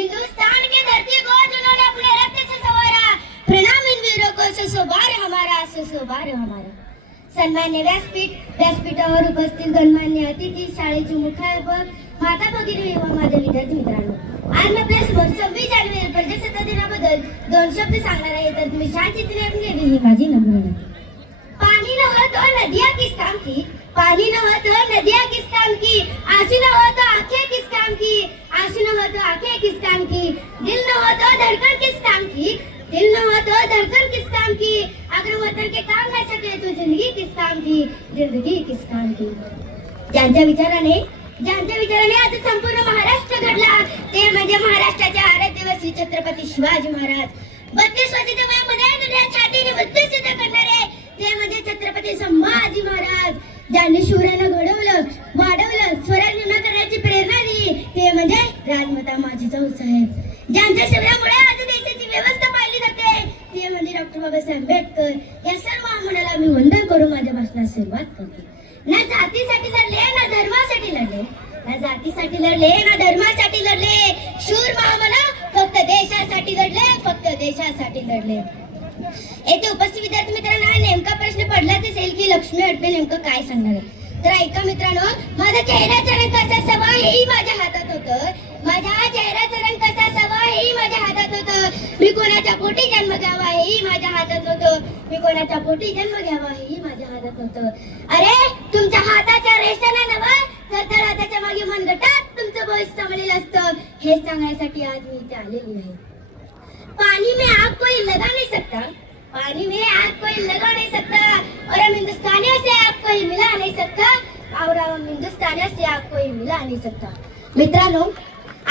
हिंदुस्तान की धरती को जिन्होंने अपने रक्त से संवारा, प्रणाम इन वीरों को, सुसोबार हमारा, सुसोबार हमारा. सन्मान्य व्यासपीठावर उपस्थित गणमान्य अतिथी, शाळेचे मुख्याध्यापक, माता भगिनी व माझे विद्यार्थी मित्रांनो, आज मी आपल्या समोर 26 जानेवारी प्रजासत्ताक दिनाबद्दल 2 शब्द सांगणार आहे. तर तुम्ही शांतचित्त ऐकून घ्यावी ही माझी नम्र विनंती. पानी न हो तो नदियां किस काम की, पानी न हो तो नदियां किस काम की, आंसू न हो तो आंखें किस काम की, आंसू न हो तो आंखें किस काम की, दिल न हो तो धड़कन किस काम की, दिल न हो तो धड़कन किस काम की, अगर वतन के काम न सके तो जिंदगी किस काम की, जिंदगी किस काम की. ज्यांच्या विचाराने आज संपूर्ण महाराष्ट्र घडला ते म्हणजे महाराष्ट्राचे आराध्य श्री छत्रपती शिवाजी महाराज. 32 वर्षाच्या वयामध्ये दुनिया छातीने मृत्यू सिद्ध करणारे ते म्हणजे छत्रपती संभाजी महाराज. ज्यांनी शूरांना घडवलं, वाढवलं, स्वराज्य निर्माण करण्याची प्रेरणा दिली ते म्हणजे राजमाता माझी साहेब. ज्यांच्या शब्दामुळे आज देशाची व्यवस्था पाळली जाते ते म्हणजे डॉक्टर बाबासाहेब आंबेडकर. या सर्व आम्हाला मी वंदन करून माझ्या भाषणास सुरुवात करते. ना जातीसाठी लढले, ना धर्मासाठी लढले, ना जातीसाठी लढले, ना धर्मासाठी लढले, शूर महामना फक्त देशासाठी लढले, फक्त देशासाठी लढले. येथे उपस्थित विद्यार्थी मित्रांना नेमका प्रश्न पडलाच असेल की लक्ष्मी अडपे नेमकं काय सांगणार आहे. तर ऐका मित्रांनो, माझा चेहऱ्याचा रंग कसा असावा हेही माझ्या हातात होतं. माझ्या चेहऱ्याचा रंग कसा असावा हेही माझ्या हातात होतं. मी कोणाच्या पोटी जन्म घ्यावा हेही माझ्या हातात होतं. मी कोणाच्या पोटी जन्म घ्यावा हेही माझ्या हातात होतं. अरे तुमच्या हाताच्या रेषाला नवा तर हाताच्या मागे मनगटात तुमचं भविष्य समजलेलं असतं. हे सांगण्यासाठी आज मी इथे आलेली आहे. पानी में आग कोई लगा नहीं सकता, पानी में आग कोई लगा नहीं सकता, और हम हिंदुस्तानियों से आग कोई मिला नहीं सकता, और हम हिंदुस्तानियों से आग कोई मिला नहीं सकता. मित्रांनो,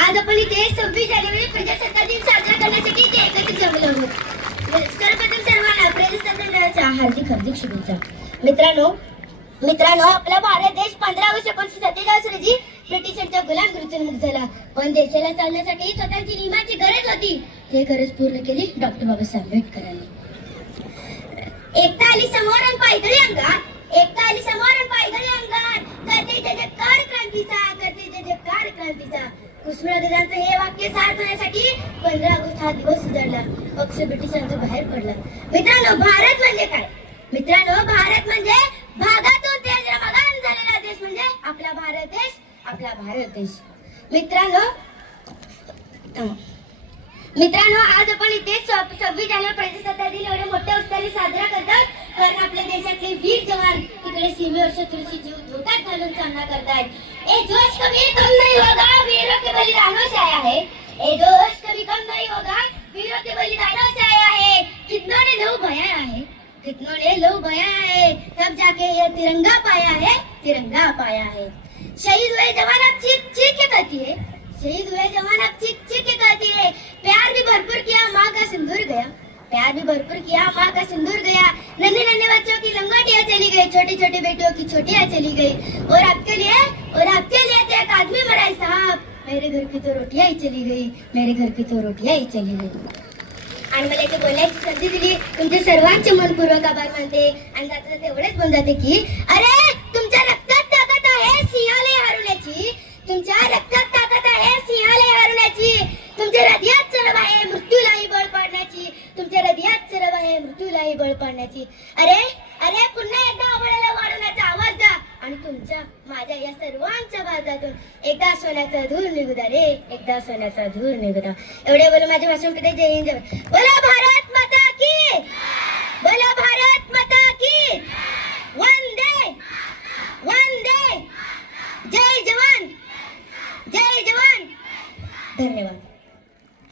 आज आपण इथे 26 जानेवारी प्रजासत्ताक दिन साजरा करण्यासाठी इथे एकत्रित जमलो आहोत. सर्वप्रथम सर्वांना प्रजासत्ताक दिनाच्या हार्दिक शुभेच्छा. मित्रांनो, आपला भारत देश 15 ऑगस्ट 1947 रोजी ब्रिटिशांच्या गुलामगिरीतून मुक्त झाला. पण देशाला चालण्यासाठी स्वतःची नियमाची गरज होती. ते गरज पूर्ण केली डॉक्टर बाबासाहेब आंबेडकरांनी. एकता आली समोर आणि पायदळी अंगात, एकता आली समोर आणि पायदळी अंगात, करते जयजयकार क्रांतीचा, करते जयजयकार क्रांतीचा. कुसुमाग्रजांचं हे वाक्य सार्थ होण्यासाठी 15 ऑगस्ट हा दिवस सुधारला. पक्ष ब्रिटिशांचा बाहेर पडला. मित्रांनो, भारत म्हणजे काय? मित्रांनो, भारत म्हणजे भागातून तेजरमगान झालेला देश म्हणजे आपला भारत देश, आपला भारत देश. मित्रांनो, आज आपण इथे 26 जानेवारी प्रजासत्ताक दिन एवढ्या मोठ्या उत्साहाने साजरा करतात कारण आपल्या देशातले वीर जवान तिकडे सीमेवर शत्रूची जीव धोक्यात घालून सामना करतायत. ए जोश कभी कम नहीं होगा, वीरों के बलिदानों से आया है. ए जोश कभी कम नहीं होगा, वीरों के बलिदानों से आया है. कितनों ने लहू बहाया है, कितनों ने लहू बहाया है, तब जाके ये तिरंगा पाया है, तिरंगा पाया है. शहीद हुए जवान अब चीख चीख के कहती है, शहीद हुए जवान अब चीख चीख के कहती है. प्यार भी भरपूर किया, माँ का सिंदूर गया, प्यार भी भरपूर किया, माँ का सिंदूर गया. नन्हे नन्हे बच्चों की लंगोटियाँ चली गई, छोटी छोटी बेटियों की छोटियाँ चली गई. और आपके लिए तो एक आदमी मरा है साहब. मेरे घर की तो रोटियाँ ही चली गई, मेरे घर की तो रोटियाँ ही चली गई. आणि मला इथे बोलायची संधी दिली. तुमचे सर्वांचे मनपूर्वक आभार मानते. आणि जाता जाता एवढेच म्हणून जाते की अरे तुमच्या रक्तात ताकद आहे सिंहाले हरवण्याची, तुमच्या रक्तात ताकद आहे सिंहाले हरवण्याची. तुमच्या हृदयात चरब आहे मृत्यूलाही बळ पाडण्याची, तुमच्या हृदयात चरब आहे मृत्यूलाही बळ पाडण्याची. अरे अरे पुन्हा एकदा आभाळाला वाढवण्याचा आवाज द्या आणि तुमच्या माझ्या या सर्वांच्या भारतातून एकदा सोन्याचा धूर निघू द्या रे, एकदा सोन्याचा धूर निघू द्या. एवढे बोलून माझे भाषण पिते. जय हिंद. बोला भारत माता की, बोला भारत माता की. वंदे वंदे. जय जवान, जय जवान. धन्यवाद.